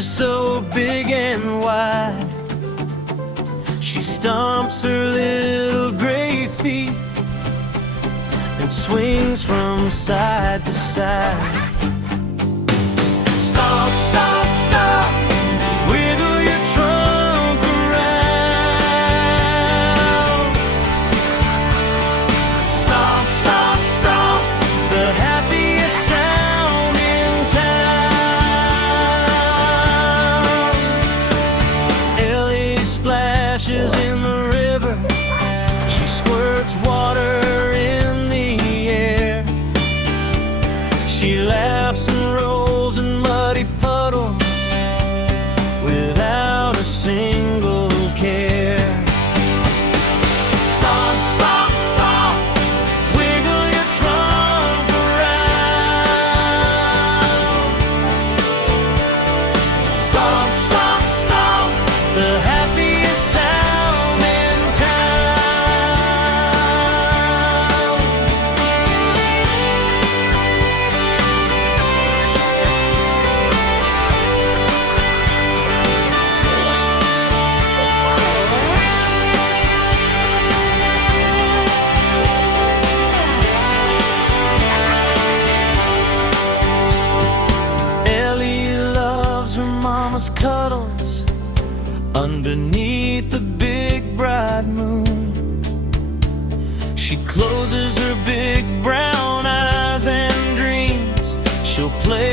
are so big and wide. She stomps her little gray feet and swings from side to side. Stop, stop, stop, wiggle your trunk around. Stop, stop, stop, the happiest sound in town. Ellie splashes in the river, she squirts water in the air. She laughs and rolls in muddy puddles without a single care. Stop, stop, stop, wiggle your trunk around. Stop, stop, stop, the happiest sound in town. Ellie loves her mama's cuddles underneath the big bright moon. She closes her big brown eyes and dreams she'll play